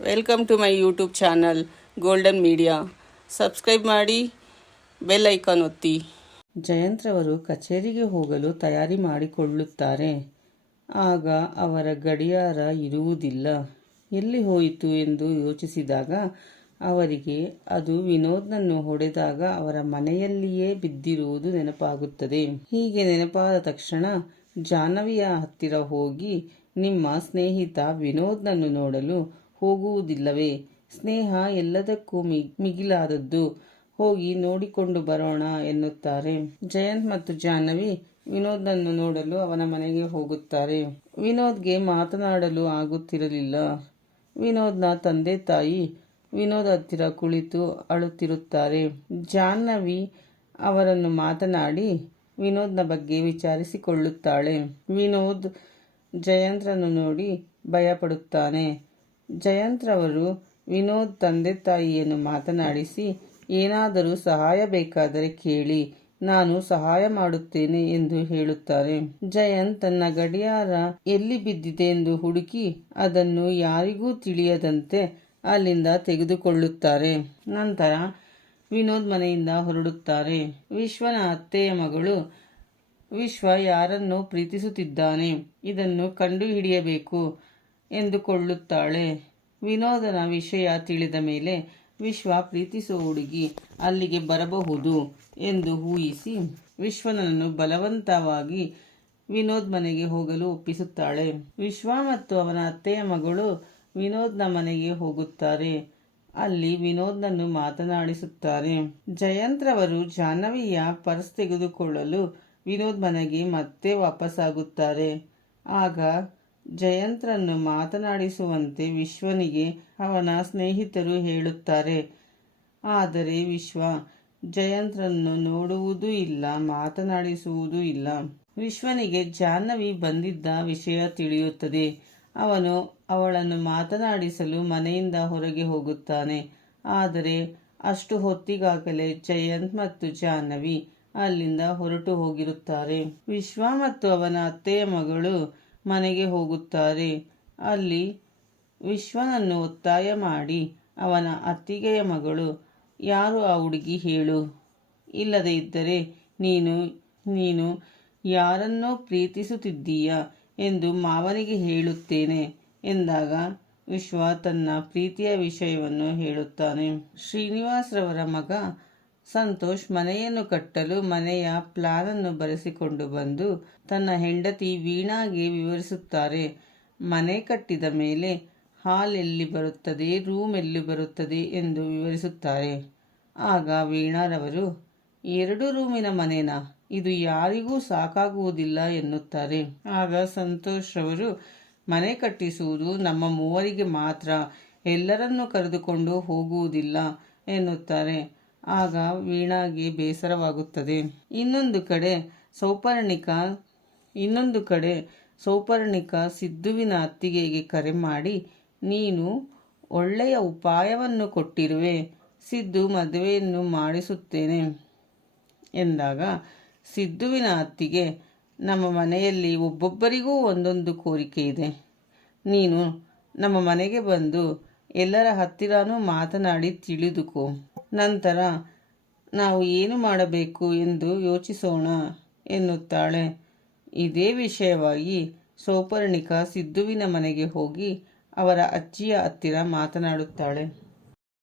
Welcome to my YouTube channel golden media subscribe ಮಾಡಿ bell icon ಒತ್ತಿ. ಜಯಂತ್ರವರು ಕಚೇರಿಗೆ ಹೋಗಲು ತಯಾರಿ ಮಾಡಿಕೊಳ್ಳುತ್ತಾರೆ. ಆಗ ಅವರ ಗಡಿಯಾರ ಇರುವುದಿಲ್ಲ. ಎಲ್ಲಿ ಹೋಯಿತು ಎಂದು ಯೋಚಿಸಿದಾಗ ಅವರಿಗೆ ಅದು ವಿನೋದ್ನನ್ನು ಹೊಡೆದಾಗ ಅವರ ಮನೆಯಲ್ಲಿಯೇ ಬಿದ್ದಿರುವುದು ನೆನಪಾಗುತ್ತದೆ. ಹೀಗೆ ನೆನಪಾದ ತಕ್ಷಣ ಜಾಹ್ನವಿಯ ಹತ್ತಿರ ಹೋಗಿ ನಿಮ್ಮ ಸ್ನೇಹಿತ ವಿನೋದ್ನನ್ನು ನೋಡಲು ಹೋಗುವುದಿಲ್ಲವೇ? ಸ್ನೇಹ ಎಲ್ಲದಕ್ಕೂ ಮಿಗಿಲಾದದ್ದು. ಹೋಗಿ ನೋಡಿಕೊಂಡು ಬರೋಣ ಎನ್ನುತ್ತಾರೆ. ಜಯಂತ್ ಮತ್ತು ಜಾಹ್ನವಿ ವಿನೋದ್ನನ್ನು ನೋಡಲು ಅವನ ಮನೆಗೆ ಹೋಗುತ್ತಾರೆ. ವಿನೋದ್ಗೆ ಮಾತನಾಡಲು ಆಗುತ್ತಿರಲಿಲ್ಲ. ವಿನೋದ್ನ ತಂದೆ ತಾಯಿ ವಿನೋದ್ ಹತ್ತಿರ ಕುಳಿತು ಅಳುತ್ತಿರುತ್ತಾರೆ. ಜಾಹ್ನವಿ ಅವರನ್ನು ಮಾತನಾಡಿ ವಿನೋದ್ನ ಬಗ್ಗೆ ವಿಚಾರಿಸಿಕೊಳ್ಳುತ್ತಾಳೆ. ವಿನೋದ್ ಜಯಂತ್ರನ್ನು ನೋಡಿ ಭಯಪಡುತ್ತಾನೆ. ಜಯಂತ್ರವರು ವಿನೋದ್ ತಂದೆ ತಾಯಿಯನ್ನು ಮಾತನಾಡಿಸಿ, ಏನಾದರೂ ಸಹಾಯ ಬೇಕಾದರೆ ಕೇಳಿ, ನಾನು ಸಹಾಯ ಮಾಡುತ್ತೇನೆ ಎಂದು ಹೇಳುತ್ತಾರೆ. ಜಯಂತ್ ತನ್ನ ಗಡಿಯಾರ ಎಲ್ಲಿ ಬಿದ್ದಿದೆ ಎಂದು ಹುಡುಕಿ ಅದನ್ನು ಯಾರಿಗೂ ತಿಳಿಯದಂತೆ ಅಲ್ಲಿಂದ ತೆಗೆದುಕೊಳ್ಳುತ್ತಾರೆ. ನಂತರ ವಿನೋದ್ ಮನೆಯಿಂದ ಹೊರಡುತ್ತಾರೆ. ವಿಶ್ವನ ಅತ್ತೆಯ ಮಗಳು ವಿಶ್ವ ಯಾರನ್ನು ಪ್ರೀತಿಸುತ್ತಿದ್ದಾನೆ. ಇದನ್ನು ಕಂಡುಹಿಡಿಯಬೇಕು. ಎಂದುಕೊಳ್ಳುತ್ತಾಳೆ. ವಿನೋದನ ವಿಷಯ ತಿಳಿದ ಮೇಲೆ ವಿಶ್ವ ಪ್ರೀತಿಸುವ ಹುಡುಗಿ ಅಲ್ಲಿಗೆ ಬರಬಹುದು ಎಂದು ಊಹಿಸಿ ವಿಶ್ವನನ್ನು ಬಲವಂತವಾಗಿ ವಿನೋದ್ ಮನೆಗೆ ಹೋಗಲು ಒಪ್ಪಿಸುತ್ತಾಳೆ. ವಿಶ್ವ ಮತ್ತು ಅವನ ಅತ್ತೆಯ ಮಗಳು ವಿನೋದ್ನ ಮನೆಗೆ ಹೋಗುತ್ತಾರೆ. ಅಲ್ಲಿ ವಿನೋದ್ನನ್ನು ಮಾತನಾಡಿಸುತ್ತಾರೆ. ಜಯಂತ್ರವರು ಜಾಹ್ನವಿಯ ಪರ್ಸ್ ತೆಗೆದುಕೊಳ್ಳಲು ವಿನೋದ್ ಮನೆಗೆ ಮತ್ತೆ ವಾಪಸ್ಸಾಗುತ್ತಾರೆ. ಆಗ ಜಯಂತ್ರನ್ನು ಮಾತನಾಡಿಸುವಂತೆ ವಿಶ್ವನಿಗೆ ಅವನ ಸ್ನೇಹಿತರು ಹೇಳುತ್ತಾರೆ. ಆದರೆ ವಿಶ್ವ ಜಯಂತ್ರನ್ನು ನೋಡುವುದೂ ಇಲ್ಲ, ಮಾತನಾಡಿಸುವುದೂ ಇಲ್ಲ. ವಿಶ್ವನಿಗೆ ಜಾಹ್ನವಿ ಬಂದಿದ್ದ ವಿಷಯ ತಿಳಿಯುತ್ತದೆ. ಅವನು ಅವಳನ್ನು ಮಾತನಾಡಿಸಲು ಮನೆಯಿಂದ ಹೊರಗೆ ಹೋಗುತ್ತಾನೆ. ಆದರೆ ಅಷ್ಟು ಹೊತ್ತಿಗಾಗಲೇ ಜಯಂತ್ ಮತ್ತು ಜಾಹ್ನವಿ ಅಲ್ಲಿಂದ ಹೊರಟು ಹೋಗಿರುತ್ತಾರೆ. ವಿಶ್ವ ಮತ್ತು ಅವನ ಅತ್ತೆಯ ಮಗಳು ಮನೆಗೆ ಹೋಗುತ್ತಾರೆ. ಅಲ್ಲಿ ವಿಶ್ವನನ್ನು ಒತ್ತಾಯ ಮಾಡಿ, ಅವನ ಅತ್ತಿಗೆಯ ಮಗಳು, ಯಾರು ಆ ಹುಡುಗಿ ಹೇಳು. ಇಲ್ಲದೇ ಇದ್ದರೆ ನೀನು ನೀನು ಯಾರನ್ನೋ ಪ್ರೀತಿಸುತ್ತಿದ್ದೀಯ ಎಂದು ಮಾವನಿಗೆ ಹೇಳುತ್ತೇನೆ ಎಂದಾಗ ವಿಶ್ವ ತನ್ನ ಪ್ರೀತಿಯ ವಿಷಯವನ್ನು ಹೇಳುತ್ತಾನೆ. ಶ್ರೀನಿವಾಸ್ರವರ ಮಗ ಸಂತೋಷ್ ಮನೆಯನ್ನು ಕಟ್ಟಲು ಮನೆಯ ಪ್ಲಾನನ್ನು ಬರೆಸಿಕೊಂಡು ಬಂದು ತನ್ನ ಹೆಂಡತಿ ವೀಣಾಗೆ ವಿವರಿಸುತ್ತಾರೆ. ಮನೆ ಕಟ್ಟಿದ ಮೇಲೆ ಹಾಲ್ ಎಲ್ಲಿ ಬರುತ್ತದೆ ರೂಮ್ ಎಲ್ಲಿ ಬರುತ್ತದೆ ಎಂದು ವಿವರಿಸುತ್ತಾರೆ. ಆಗ ವೀಣಾರವರು, ಎರಡು ರೂಮಿನ ಮನೇನ? ಇದು ಯಾರಿಗೂ ಸಾಕಾಗುವುದಿಲ್ಲ ಎನ್ನುತ್ತಾರೆ. ಆಗ ಸಂತೋಷ್ ರವರು ಮನೆ ಕಟ್ಟಿಸುವುದು ನಮ್ಮ ಮೂವರಿಗೆ ಮಾತ್ರ, ಎಲ್ಲರನ್ನೂ ಕರೆದುಕೊಂಡು ಹೋಗುವುದಿಲ್ಲ ಎನ್ನುತ್ತಾರೆ. ಆಗ ವೀಣಾಗೆ ಬೇಸರವಾಗುತ್ತದೆ. ಇನ್ನೊಂದು ಕಡೆ ಸೌಪರ್ಣಿಕ, ಇನ್ನೊಂದು ಕಡೆ ಸೌಪರ್ಣಿಕ ಸಿದ್ಧುವಿನ ಅತ್ತಿಗೆಗೆ ಕರೆ ಮಾಡಿ, ನೀನು ಒಳ್ಳೆಯ ಉಪಾಯವನ್ನು ಕೊಟ್ಟಿರುವೆ, ಸಿದ್ದು ಮದುವೆಯನ್ನು ಮಾಡಿಸುತ್ತೇನೆ ಎಂದಾಗ ಸಿದ್ಧುವಿನ ಅತ್ತಿಗೆ, ನಮ್ಮ ಮನೆಯಲ್ಲಿ ಒಬ್ಬೊಬ್ಬರಿಗೂ ಒಂದೊಂದು ಕೋರಿಕೆ ಇದೆ. ನೀನು ನಮ್ಮ ಮನೆಗೆ ಬಂದು ಎಲ್ಲರ ಹತ್ತಿರನೂ ಮಾತನಾಡಿ ತಿಳಿದುಕೊ. ನಂತರ, ನಾವು ಏನು ಮಾಡಬೇಕು ಎಂದು ಯೋಚಿಸೋಣ, ಎನ್ನುತ್ತಾಳೆ. ಇದೇ ವಿಷಯವಾಗಿ ಸೋಪರ್ಣಿಕಾ ಸಿದ್ದುವಿನ ಮನೆಗೆ ಹೋಗಿ ಅವರ ಅಜ್ಜಿಯ ಹತ್ತಿರ ಮಾತನಾಡುತ್ತಾಳೆ.